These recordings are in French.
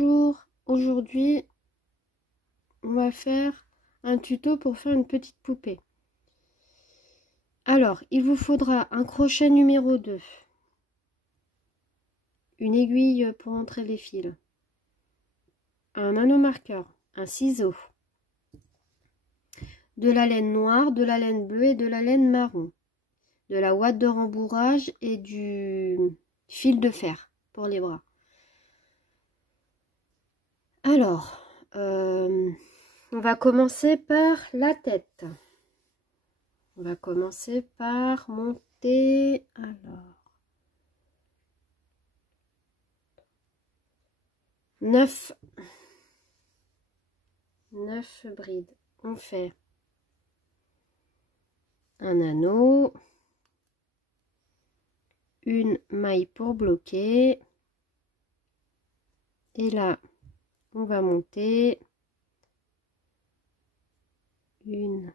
Bonjour, aujourd'hui on va faire un tuto pour faire une petite poupée. Alors, il vous faudra un crochet numéro 2, une aiguille pour entrer les fils, un anneau marqueur, un ciseau, de la laine noire, de la laine bleue et de la laine marron, de la ouate de rembourrage et du fil de fer pour les bras. Alors, on va commencer par la tête. On va commencer par monter. Alors, 9 brides. On fait un anneau, une maille pour bloquer, et là on va monter une.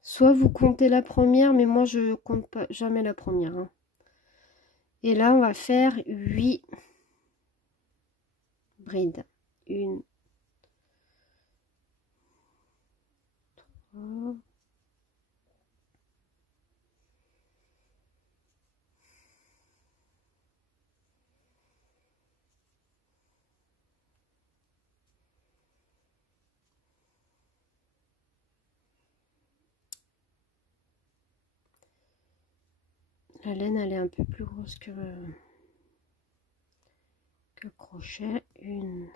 Soit vous comptez la première, mais moi je compte pas jamais la première, hein. Et là on va faire 8 brides. 1, 3, la laine elle est un peu plus grosse que le crochet. 1,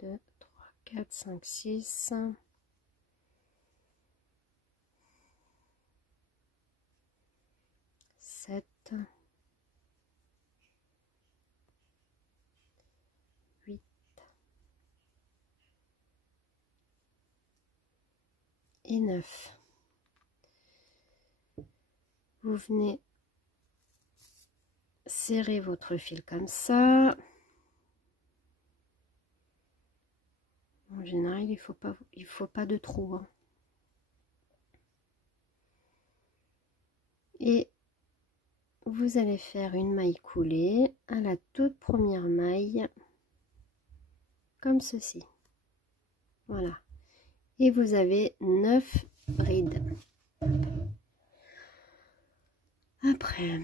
2, 3, 4, 5, 6. 7, 8 et 9. Vous venez serrer votre fil comme ça. En général, il faut pas de trou, hein. Et vous allez faire une maille coulée à la toute première maille, comme ceci. Voilà. Et vous avez 9 brides. Après,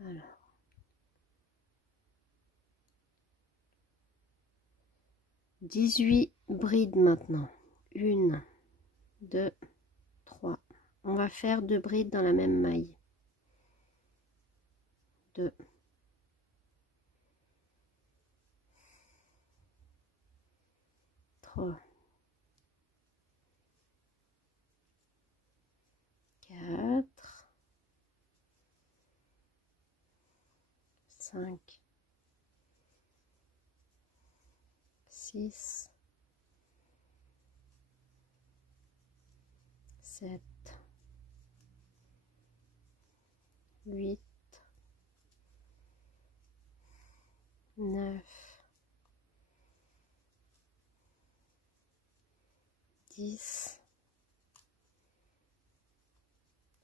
alors, « 18 brides maintenant. 1, 2, 3. On va faire 2 brides dans la même maille. 2, 3, 4, 5, 6, 7, 8, 9, 10,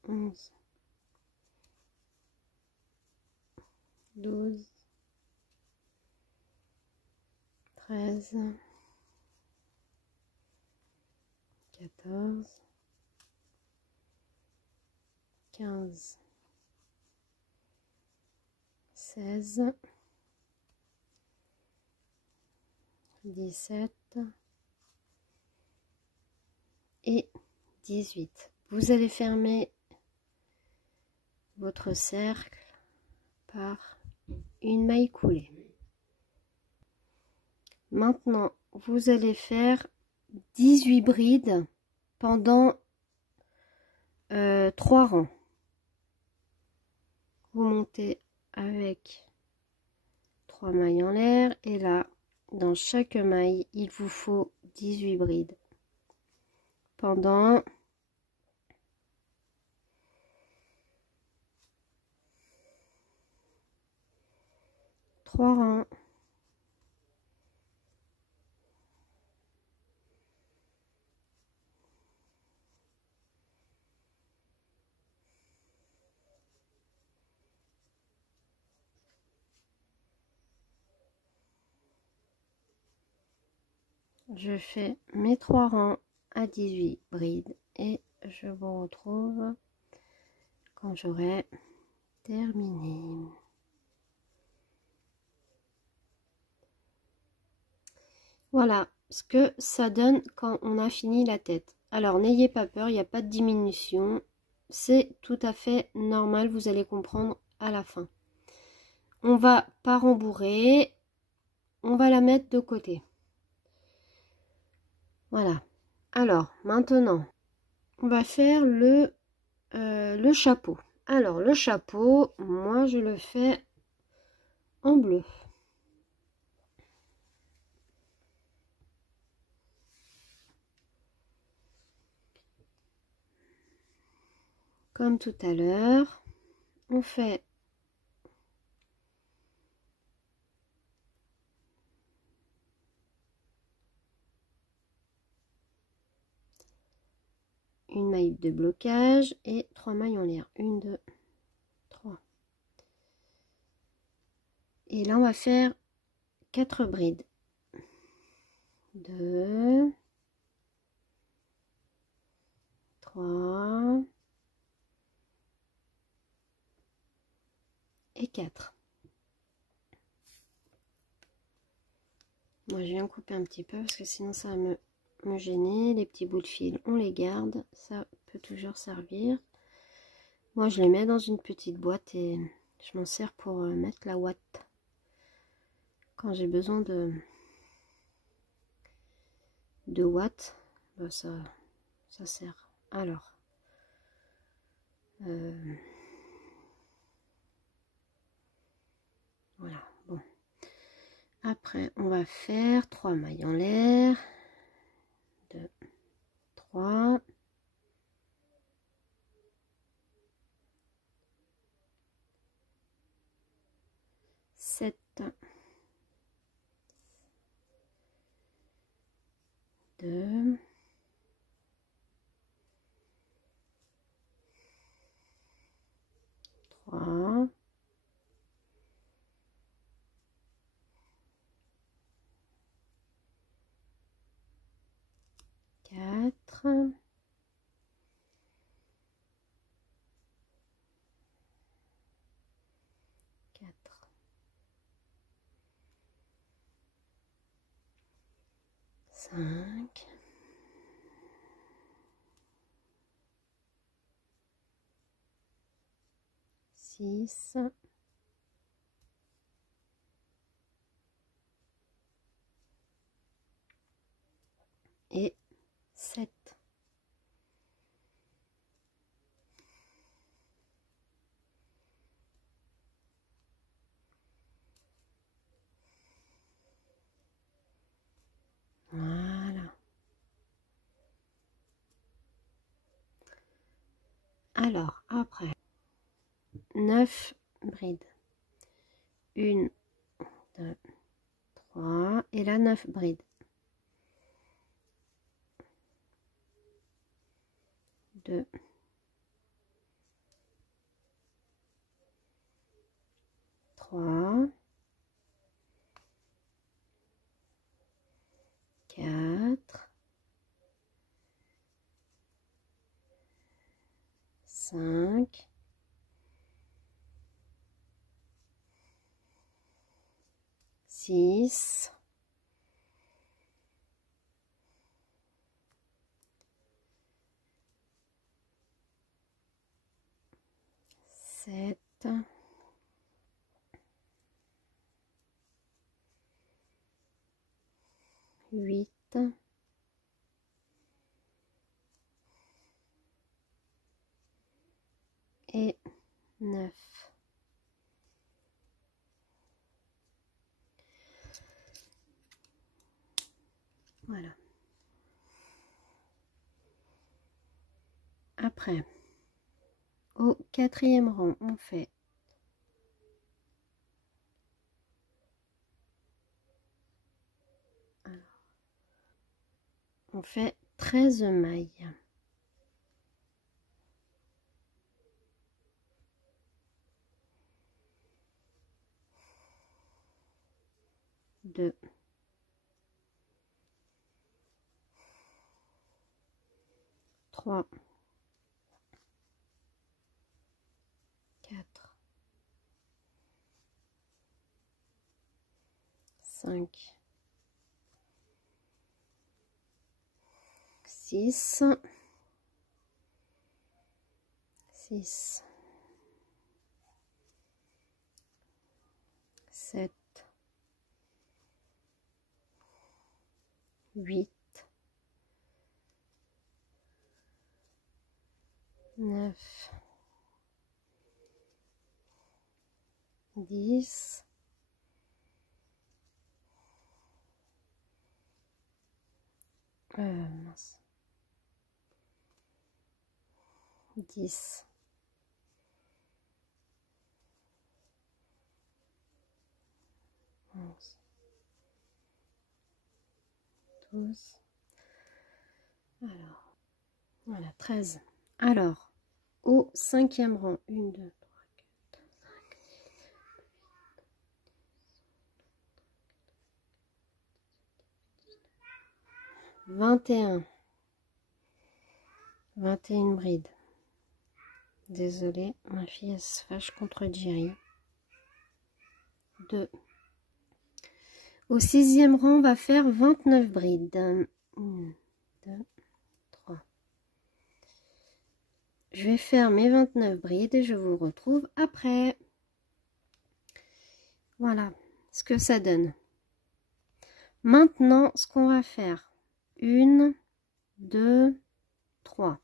11, 12, 13, 14, 15, 16, 17 et 18. Vous allez fermer votre cercle par une maille coulée. Maintenant, vous allez faire 18 brides pendant 3 rangs. Vous montez avec 3 mailles en l'air et là, dans chaque maille, il vous faut 18 brides pendant 3 rangs. je fais mes 3 rangs à 18 brides et je vous retrouve quand j'aurai terminé. Voilà ce que ça donne quand on a fini la tête. Alors n'ayez pas peur, il n'y a pas de diminution, c'est tout à fait normal, vous allez comprendre à la fin. On va pas rembourrer, on va la mettre de côté. Voilà. Alors maintenant, on va faire le chapeau. Alors le chapeau, moi je le fais en bleu. Comme tout à l'heure, on fait une maille de blocage et 3 mailles en l'air. 1, 2, 3. Et là, on va faire 4 brides. 2, 3 et 4. Moi, je viens couper un petit peu parce que sinon ça va me gêner. Les petits bouts de fil, on les garde. Ça peut toujours servir. Moi, je les mets dans une petite boîte et je m'en sers pour mettre la ouate. Quand j'ai besoin de watts, bah ça sert. Alors, voilà, bon. Après, on va faire 3 mailles en l'air. 2, 3. 7. 2. 3. 4. 5. 6. Et 7. Voilà. Alors, après, 9 brides. 1, 2, 3. Et là, 9 brides. 2, 3, 4, 5, 6, 7, 8, et 9. Voilà. Après, au 4e rang, on fait on fait 13 mailles. Deux, 3, 4, 5, 6, 6, 7, 8, 9, 10, 10, 11, 12, alors, voilà, 13. Alors, au 5e rang, 1, 2, 3, 4, 5, 21. 21 brides. Désolée, ma fille elle se fâche contre Jerry. 2. Au 6e rang, on va faire 29 brides. 1, 2, 3. Je vais faire mes 29 brides et je vous retrouve après. Voilà ce que ça donne. Maintenant, ce qu'on va faire, 1, 2, 3.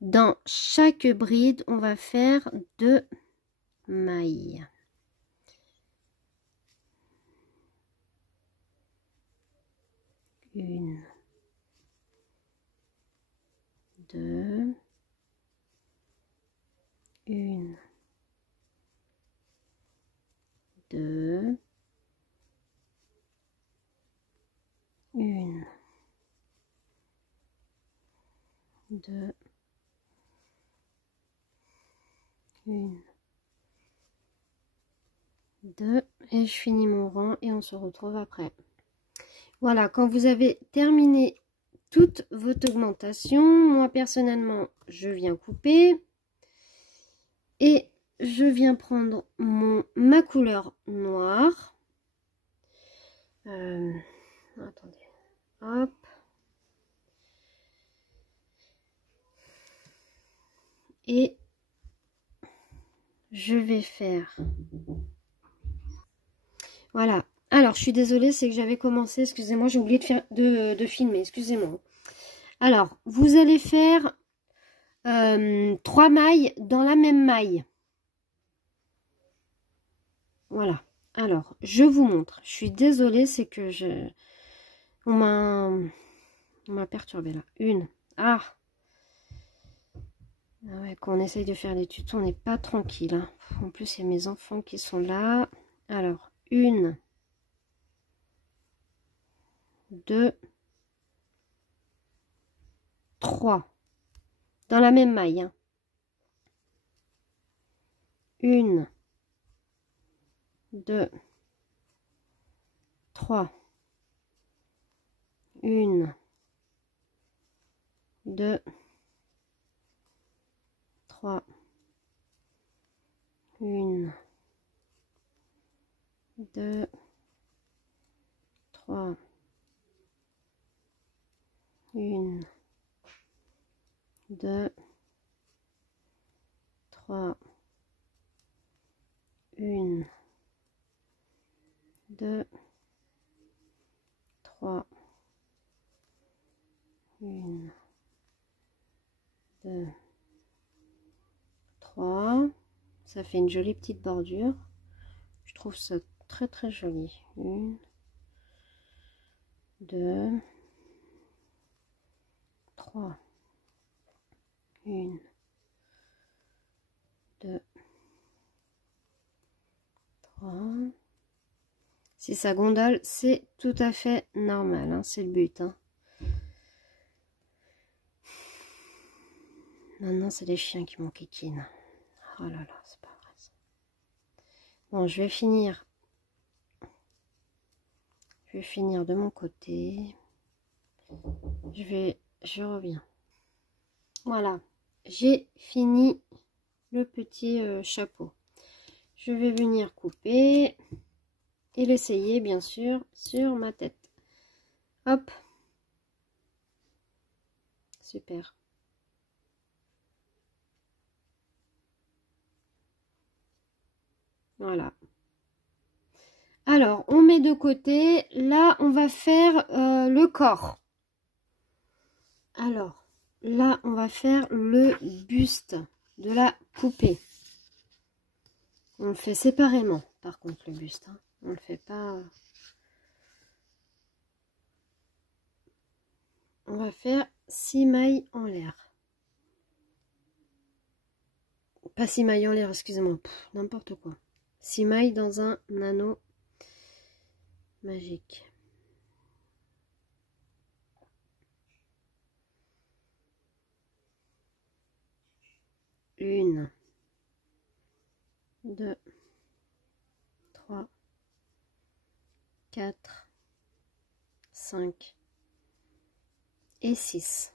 Dans chaque bride, on va faire 2 mailles. Une, 2, une, 2, une, 2, une, 2, et je finis mon rang et on se retrouve après. Voilà, quand vous avez terminé toute votre augmentation, moi personnellement, je viens couper et je viens prendre ma couleur noire. Attendez, hop. Et je vais faire... Voilà. Alors, je suis désolée, c'est que j'avais commencé, excusez-moi, j'ai oublié de, faire, de filmer, excusez-moi. Alors, vous allez faire 3 mailles dans la même maille. Voilà. Alors, je vous montre. Je suis désolée, c'est que on m'a perturbé là. Une. Ah ouais, quand on essaye de faire les tutos, on n'est pas tranquille. Hein. En plus, il y a mes enfants qui sont là. Alors, 1, 2, 3. Dans la même maille. Hein. 1, 2, 3. 1, 2, 3. 1, 2, 3. 1, 2, 3. 1, 2, 3. 1, 2, 3. Ça fait une jolie petite bordure. Je trouve ça très très joli. 1, 2, 3. 1, 2, 3. Si ça gondole, c'est tout à fait normal. Hein, c'est le but. Hein. Maintenant, c'est les chiens qui m'enquiquinent. Oh là là, c'est pas vrai ça. Bon, je vais finir. Je vais finir de mon côté. Je reviens. Voilà, j'ai fini le petit chapeau. Je vais venir couper et l'essayer bien sûr sur ma tête. Hop, super. Voilà. Alors, on met de côté. Là, on va faire le corps. Alors, là, on va faire le buste de la poupée. On le fait séparément, par contre, le buste. Hein. On le fait pas... On va faire 6 mailles en l'air. Pas 6 mailles en l'air, excusez-moi. N'importe quoi. 6 mailles dans un anneau magique. Une, 2, 3, 4, 5 et 6.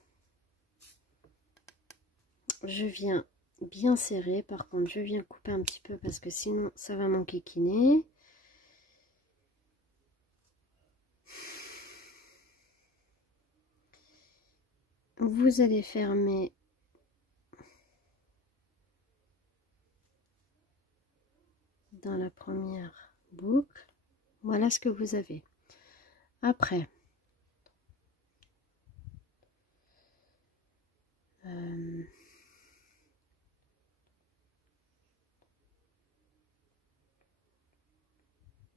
Je viens bien serrer, par contre je viens couper un petit peu parce que sinon ça va m'enquiquiner. Vous allez fermer dans la première boucle. Voilà ce que vous avez. Après,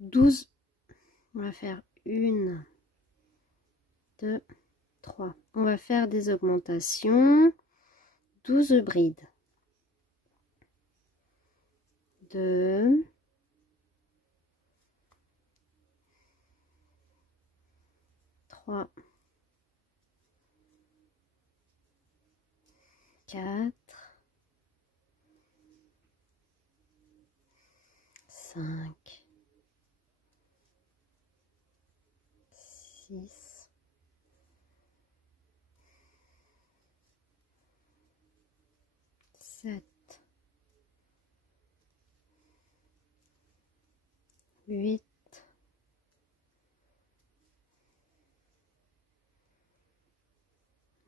12, on va faire 1, 2, 3. On va faire des augmentations. 12 brides. 2, 3, 4, 5, 6, 7, 8,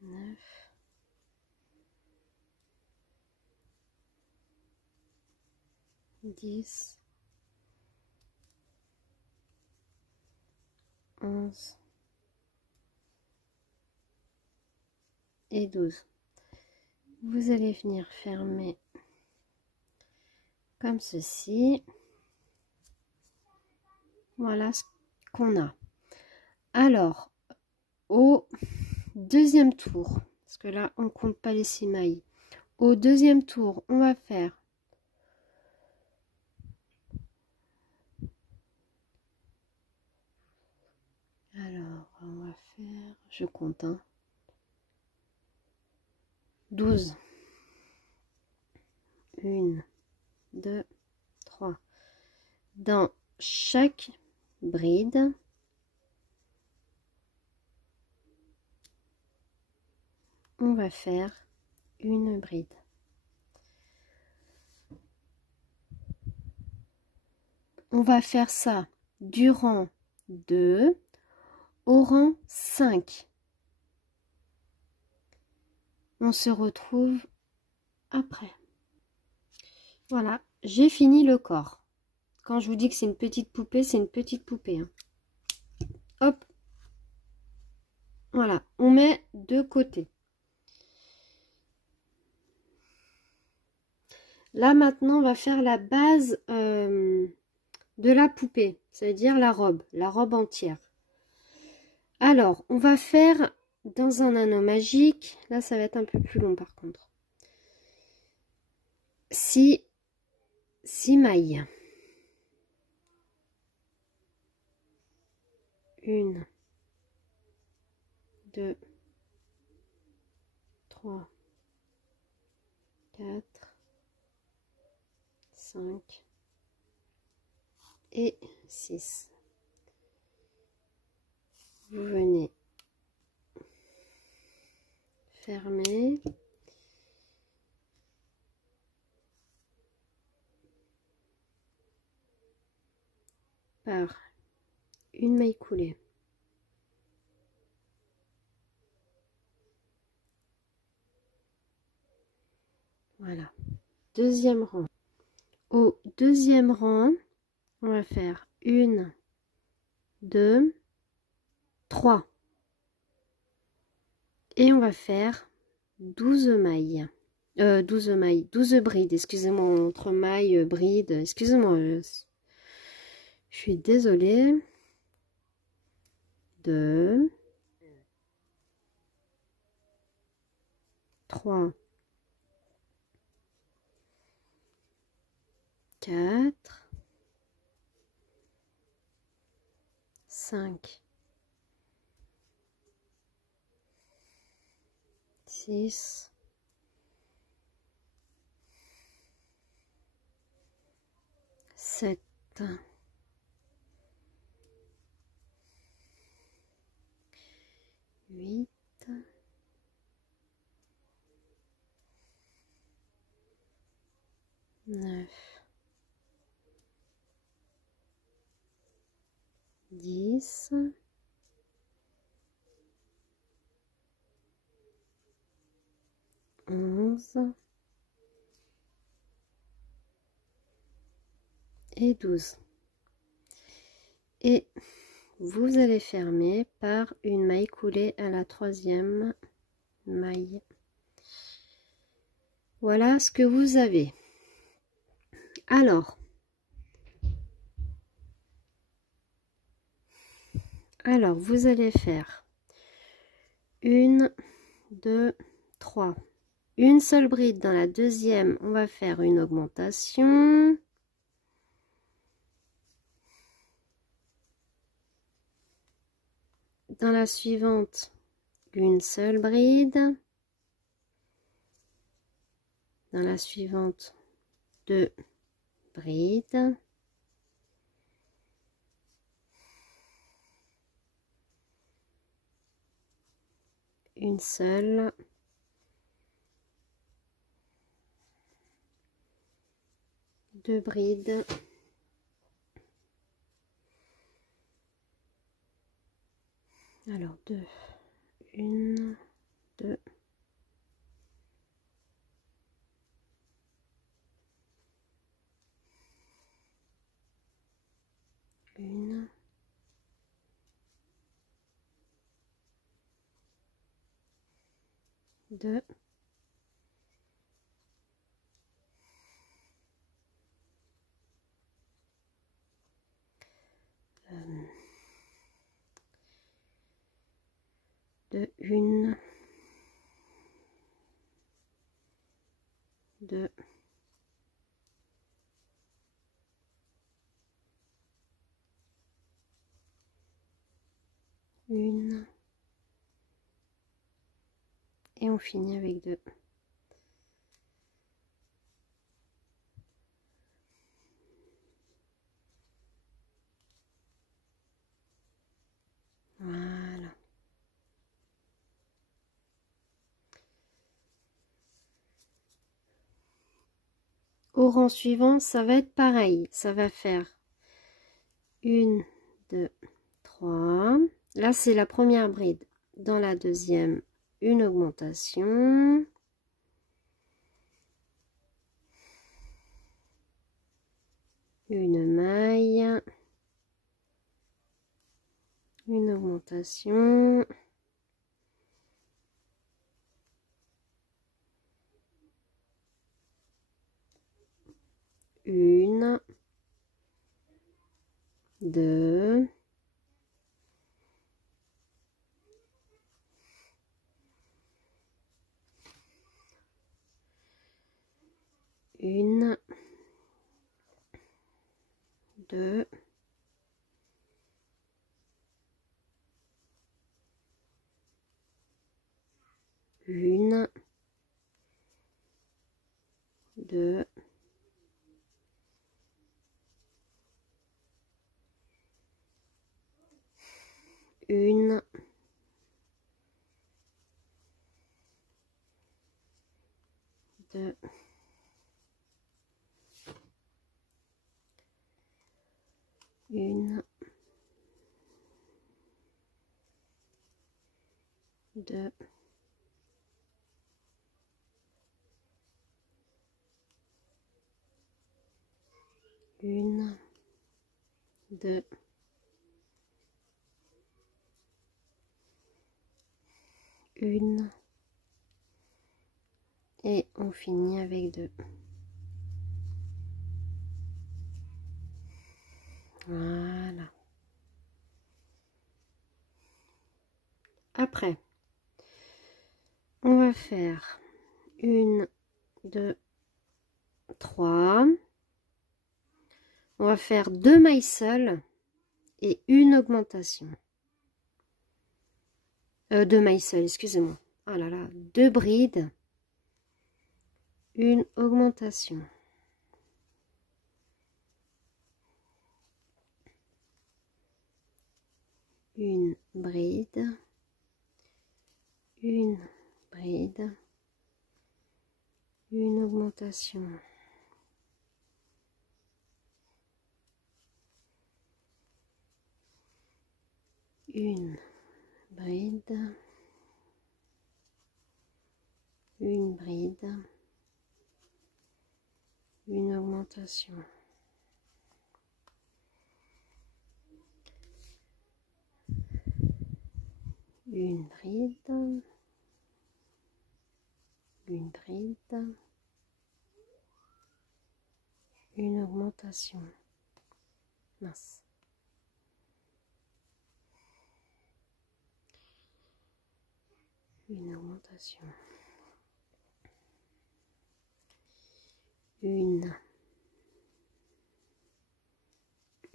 9, 10, 11 et 12. Vous allez venir fermer comme ceci. Voilà ce qu'on a. Alors, au deuxième tour, parce que là, on ne compte pas les 6 mailles. Au deuxième tour, on va faire on va faire, je compte, hein, 12. 1, 2, 3. Dans chaque bride, on va faire une bride. On va faire ça du rang 2 au rang 5. On se retrouve après. Voilà, j'ai fini le corps. Quand je vous dis que c'est une petite poupée, c'est une petite poupée. Hein. Hop. Voilà, on met de côté. Là, maintenant, on va faire la base de la poupée, c'est-à-dire la robe entière. Alors, on va faire dans un anneau magique. Là, ça va être un peu plus long par contre. 6 mailles. 1, 2, 3, 4, 5 et 6. Vous venez fermer par une maille coulée. Voilà. Deuxième rang. Au deuxième rang, on va faire 1, 2, 3. Et on va faire 12 mailles. 12 mailles, 12 brides, excusez-moi, entre mailles, brides, excusez-moi, je suis désolée. 2, 3, 4, 5, 6, 7, 8, 9, 10, 11 et 12. Et vous allez fermer par une maille coulée à la troisième maille. Voilà ce que vous avez. Alors, vous allez faire 1, 2, 3. Une seule bride dans la deuxième, on va faire une augmentation. Dans la suivante, une seule bride. Dans la suivante, 2 brides. Une seule. Deux brides. Alors, 2. 1, 2. Une. Deux. Une. Deux. Une. Et on finit avec 2. Voilà. Au rang suivant, ça va être pareil. Ça va faire 1, 2, 3. Là, c'est la première bride. Dans la deuxième, une augmentation. Une maille. Une augmentation. Une. Deux. Une. Deux. Une. Deux. Une. Deux. 1, 2, 1, 2, 1 et on finit avec 2. Voilà. Après, on va faire 1, 2, 3. On va faire 2 mailles seules et une augmentation. 2 mailles seules, excusez-moi. Oh là là, 2 brides, une augmentation. Une bride, une bride, une augmentation. Une bride, une bride, une augmentation. Une bride, une bride, une augmentation. Mince. Une augmentation. Une,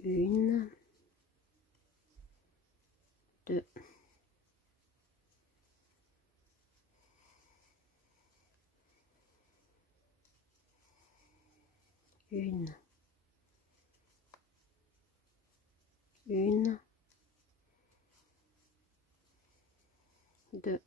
2, une, 2, une, 2,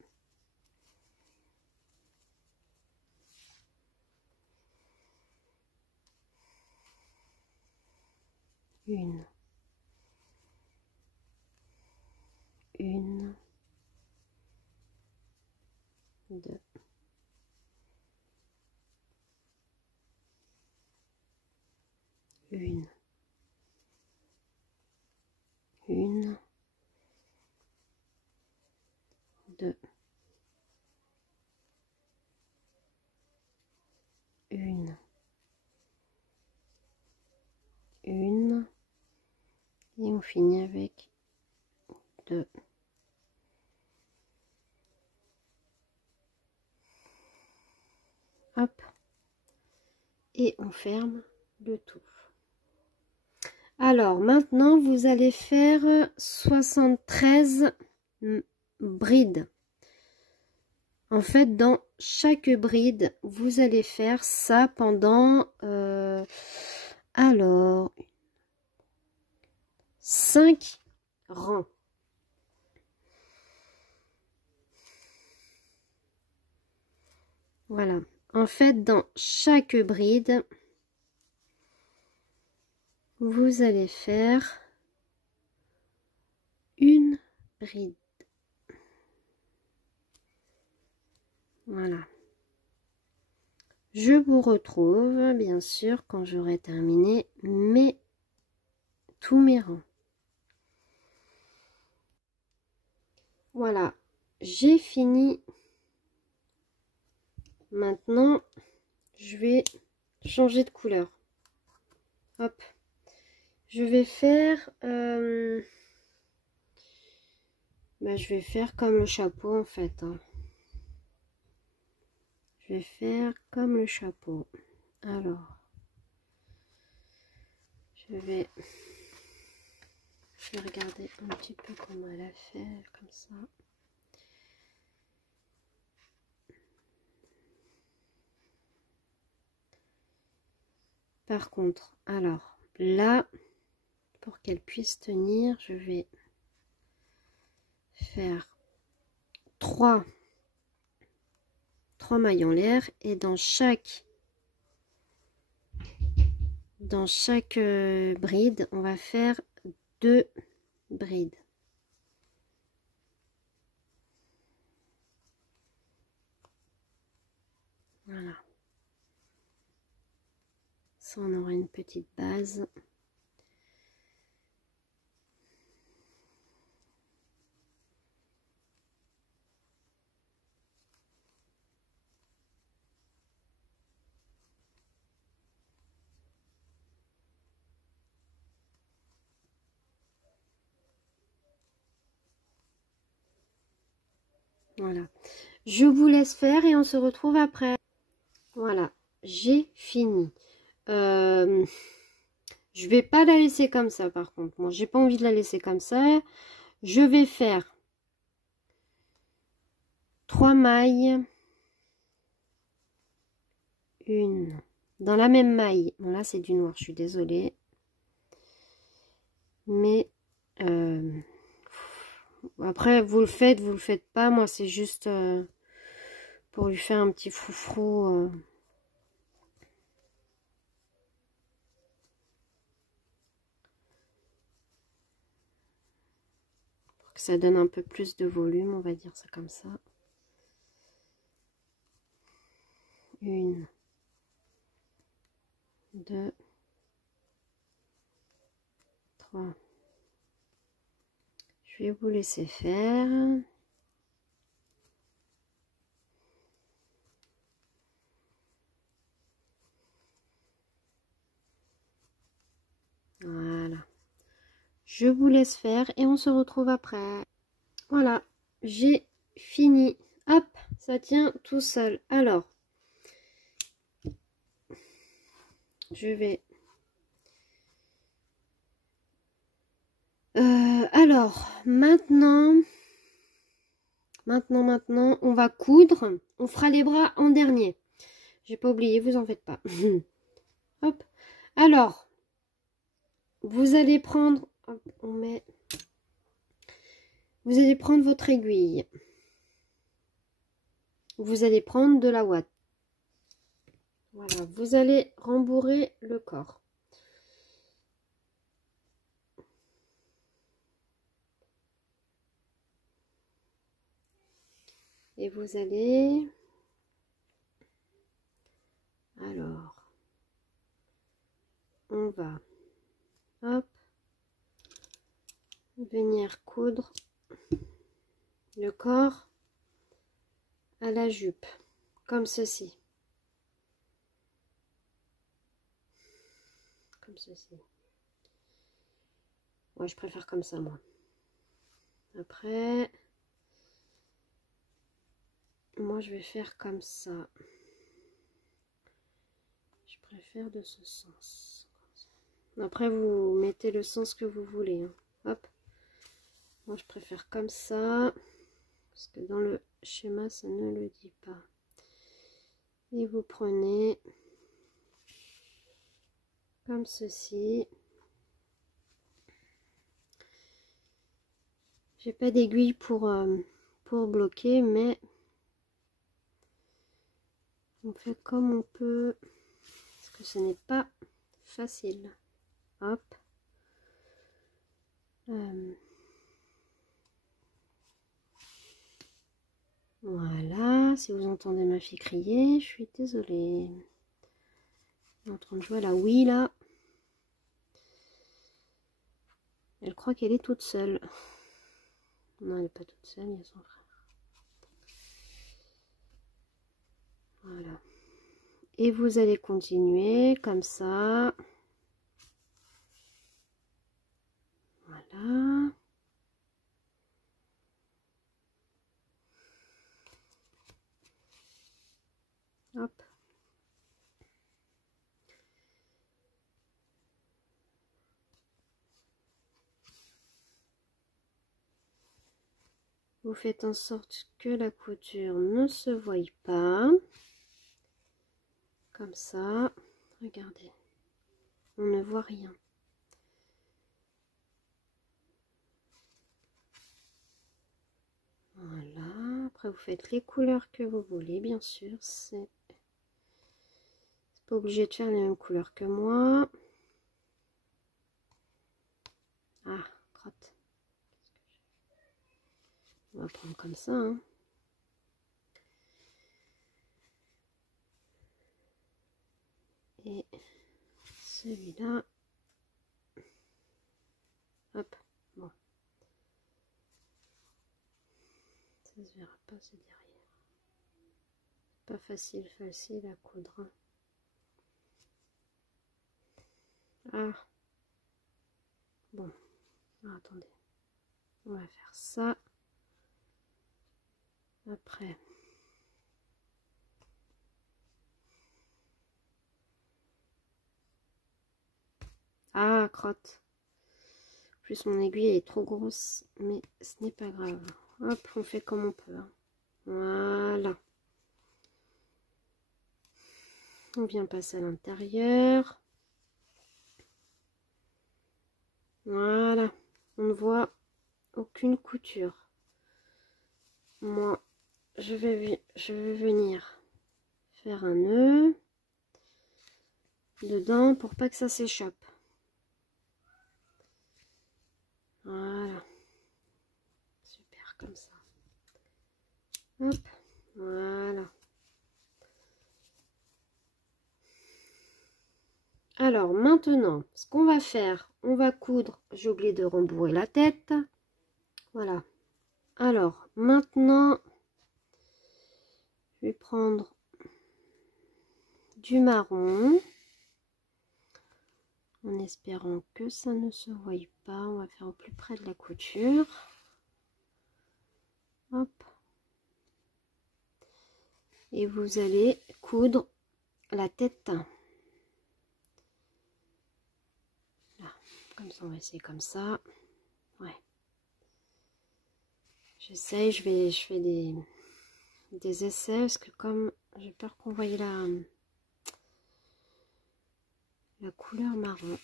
une, 2, une, et on finit avec 2. Hop, et on ferme le tout. Alors maintenant vous allez faire 73 brides. En fait, dans chaque bride, vous allez faire ça pendant alors 5 rangs. Voilà. En fait, dans chaque bride, vous allez faire une bride. Voilà. Je vous retrouve, bien sûr, quand j'aurai terminé tous mes rangs. Voilà, j'ai fini. Maintenant, je vais changer de couleur. Hop. Je vais faire... je vais faire comme le chapeau, en fait. Hein. Je vais faire comme le chapeau. Alors, je vais regarder un petit peu comment elle a fait, comme ça. Par contre, alors, là, pour qu'elle puisse tenir, je vais faire 3 mailles en l'air et dans chaque bride, on va faire 2 brides. Voilà. Ça, on aura une petite base. Voilà. Je vous laisse faire et on se retrouve après. Voilà, j'ai fini. Je vais pas la laisser comme ça par contre. Moi, j'ai pas envie de la laisser comme ça. Je vais faire 3 mailles. Une. Dans la même maille. Bon, là, c'est du noir, je suis désolée. Mais après, vous le faites pas. Moi, c'est juste pour lui faire un petit froufrou. Pour que ça donne un peu plus de volume, on va dire ça comme ça. Une. 2. 3. Je vais vous laisser faire. Voilà. Je vous laisse faire et on se retrouve après. Voilà, j'ai fini. Hop, ça tient tout seul. Alors, je vais... alors, maintenant, on va coudre. On fera les bras en dernier. J'ai pas oublié, vous en faites pas. Hop. Alors, vous allez prendre... Hop, on met... Vous allez prendre votre aiguille. Vous allez prendre de la ouate. Voilà, vous allez rembourrer le corps. Et vous allez... Alors, on va... Hop. Venir coudre le corps à la jupe. Comme ceci. Comme ceci. Moi, je préfère comme ça, moi. Après... Moi, je vais faire comme ça. Je préfère de ce sens. Après, vous mettez le sens que vous voulez. Hein. Hop. Moi, je préfère comme ça. Parce que dans le schéma, ça ne le dit pas. Et vous prenez comme ceci. J'ai pas d'aiguille pour bloquer, mais on fait comme on peut. Parce que ce n'est pas facile. Hop. Voilà, si vous entendez ma fille crier, je suis désolée. Elle est en train de jouer à la Wii là. Elle croit qu'elle est toute seule. Non, elle n'est pas toute seule, il y a son frère. Voilà. Et vous allez continuer comme ça. Voilà. Hop. Vous faites en sorte que la couture ne se voie pas. Comme ça. Regardez. On ne voit rien. Voilà. Après, vous faites les couleurs que vous voulez, bien sûr. C'est pas obligé de faire les mêmes couleurs que moi. Ah, crotte. On va prendre comme ça, hein. Et celui-là. Hop, bon. Ça se verra pas, c'est derrière. Pas facile à coudre, hein. Ah. Bon. Ah, attendez. On va faire ça. Après. Ah, crotte. En plus, mon aiguille est trop grosse, mais ce n'est pas grave. Hop, on fait comme on peut, hein. Voilà. On vient passer à l'intérieur. Voilà. On ne voit aucune couture. Moi, je vais venir faire un nœud dedans pour pas que ça s'échappe. Voilà. Super, comme ça. Hop. Voilà. Alors maintenant, ce qu'on va faire, on va coudre. J'ai oublié de rembourrer la tête. Voilà. Alors maintenant, je vais prendre du marron. En espérant que ça ne se voie pas. On va faire au plus près de la couture. Hop. Et vous allez coudre la tête. Là. Comme ça, on va essayer comme ça. Ouais. J'essaye, je fais des essais parce que comme j'ai peur qu'on voie la couleur marron.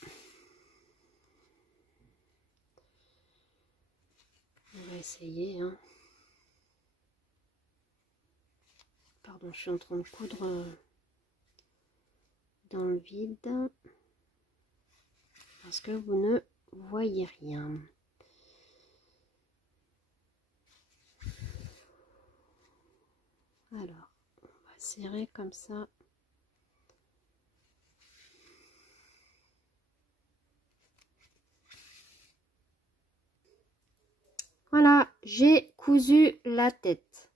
On va essayer, hein. Pardon, je suis en train de coudre dans le vide parce que vous ne voyez rien. Alors, on va serrer comme ça. Voilà, j'ai cousu la tête.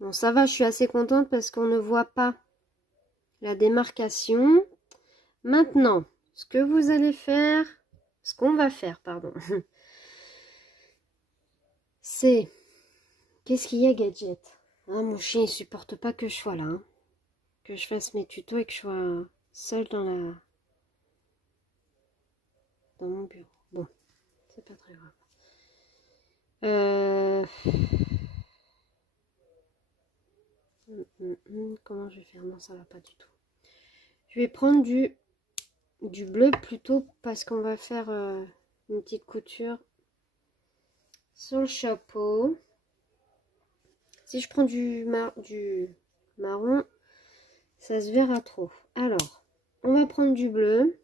Bon, ça va, je suis assez contente parce qu'on ne voit pas la démarcation. Maintenant, ce que vous allez faire, ce qu'on va faire, pardon, c'est... Qu'est-ce qu'il y a, Gadget? Ah, mon chien, il supporte pas que je sois là, hein. Que je fasse mes tutos et que je sois seule dans mon bureau. Bon, c'est pas très grave. Comment je vais faire? Non, ça va pas du tout. Je vais prendre du bleu plutôt parce qu'on va faire une petite couture sur le chapeau. Si je prends du marron, ça se verra trop. Alors, on va prendre du bleu.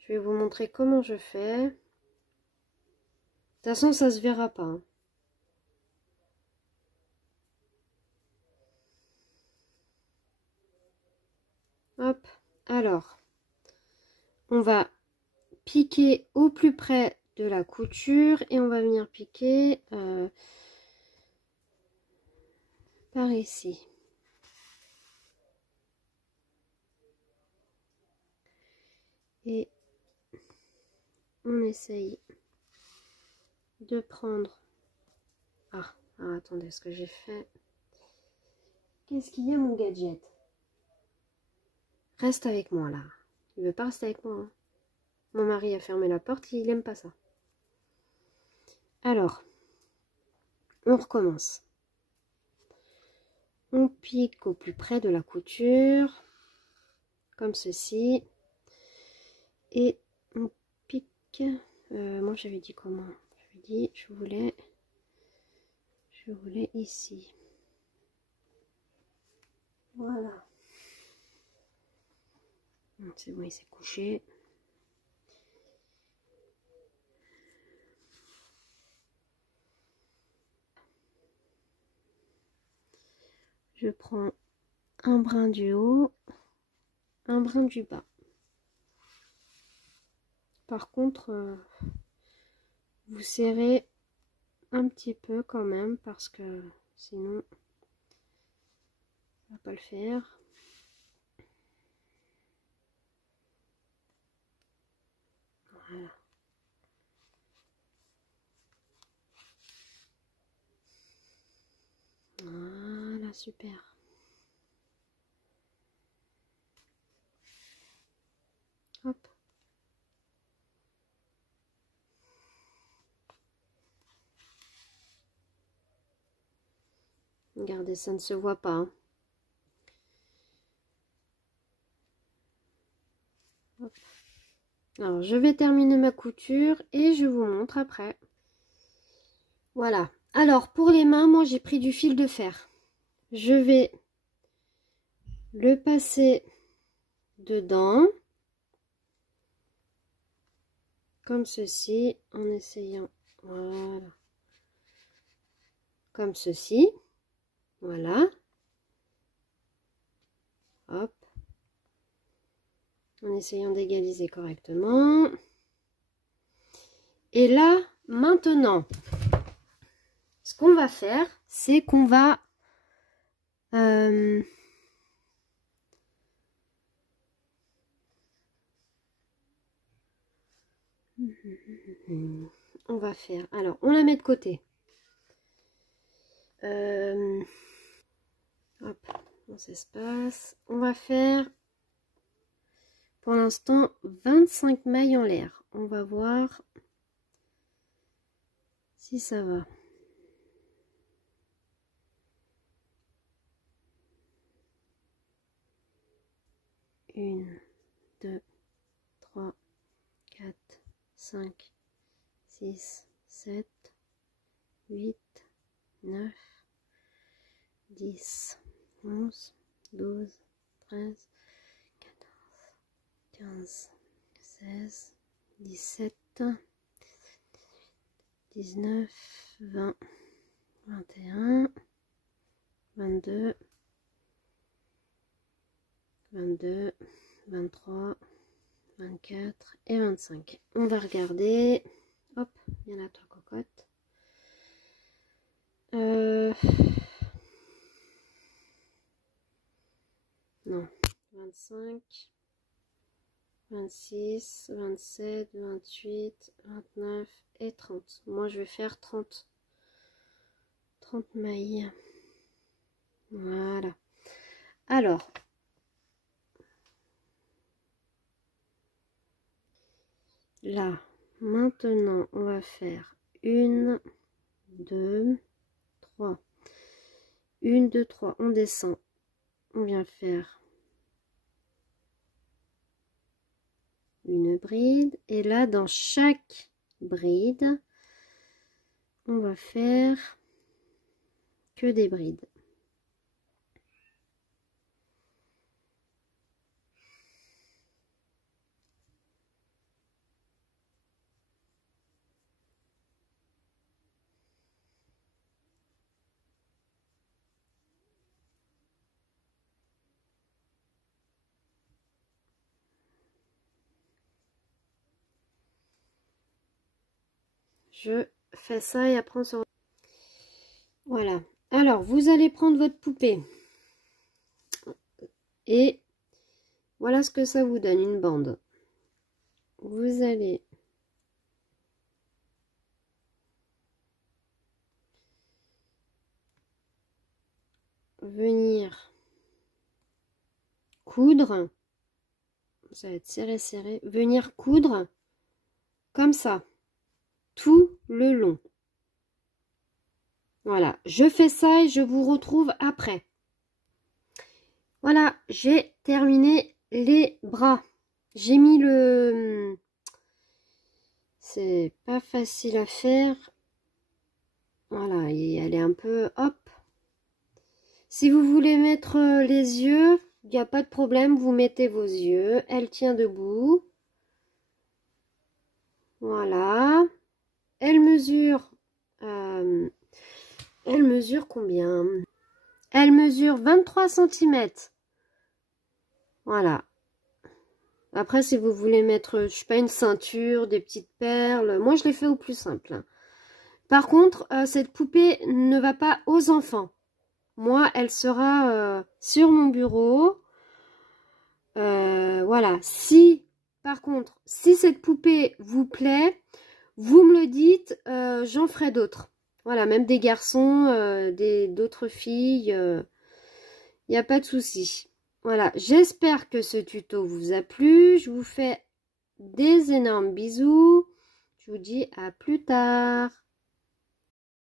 Je vais vous montrer comment je fais. De toute façon, ça se verra pas, hein. Hop, alors, on va piquer au plus près de la couture et on va venir piquer par ici. Et on essaye de prendre... Ah, attendez, ce que j'ai fait... Qu'est-ce qu'il y a, mon gadget? Reste avec moi, là. Il veut pas rester avec moi, hein. Mon mari a fermé la porte, il aime pas ça. Alors, on recommence. On pique au plus près de la couture, comme ceci. Et on pique... moi, j'avais dit comment? J'avais dit, je voulais ici. Voilà. C'est bon, il s'est couché. Je prends un brin du haut, un brin du bas. Par contre, vous serrez un petit peu quand même parce que sinon ça va pas le faire. Voilà. Voilà, super. Hop. Regardez, ça ne se voit pas. Hein. Hop. Alors, je vais terminer ma couture et je vous montre après. Voilà. Alors, pour les mains, moi, j'ai pris du fil de fer. Je vais le passer dedans. Comme ceci, en essayant. Voilà. Comme ceci. Voilà. Hop. En essayant d'égaliser correctement. Et là, maintenant, ce qu'on va faire, c'est qu'on va... on va faire... Alors, on la met de côté. Hop, dans cet espace. On va faire... Pour l'instant, 25 mailles en l'air. On va voir si ça va. Une, 2, 3, 4, 5, 6, 7, 8, 9, 10, 11, 12, 13, 14, 15, 16, 17, 19, 20, 21, 22, 22, 23, 24 et 25. On va regarder. Hop, il y en a trois cocottes. Non, 25, 26, 27, 28, 29 et 30. Moi, je vais faire 30 mailles. Voilà. Alors, là, maintenant, on va faire 1, 2, 3. 1, 2, 3. On descend. On vient faire une bride. Et là, dans chaque bride, on va faire que des brides. Je fais ça et après on se... Voilà. Alors, vous allez prendre votre poupée. Et voilà ce que ça vous donne, une bande. Vous allez venir coudre. Ça va être serré, serré. Venir coudre comme ça. Tout le long. Voilà, je fais ça et je vous retrouve après. Voilà, j'ai terminé les bras. J'ai mis le... C'est pas facile à faire. Voilà, et elle est un peu... Hop. Si vous voulez mettre les yeux, il n'y a pas de problème. Vous mettez vos yeux. Elle tient debout. Voilà. Elle mesure combien? Elle mesure 23 cm. Voilà. Après, si vous voulez mettre, je sais pas, une ceinture, des petites perles, moi je l'ai fait au plus simple. Par contre, cette poupée ne va pas aux enfants. Moi, elle sera sur mon bureau. Voilà. Si, par contre, si cette poupée vous plaît, vous me le dites, j'en ferai d'autres. Voilà, même des garçons, d'autres filles, il n'y a pas de souci. Voilà, j'espère que ce tuto vous a plu. Je vous fais des énormes bisous. Je vous dis à plus tard.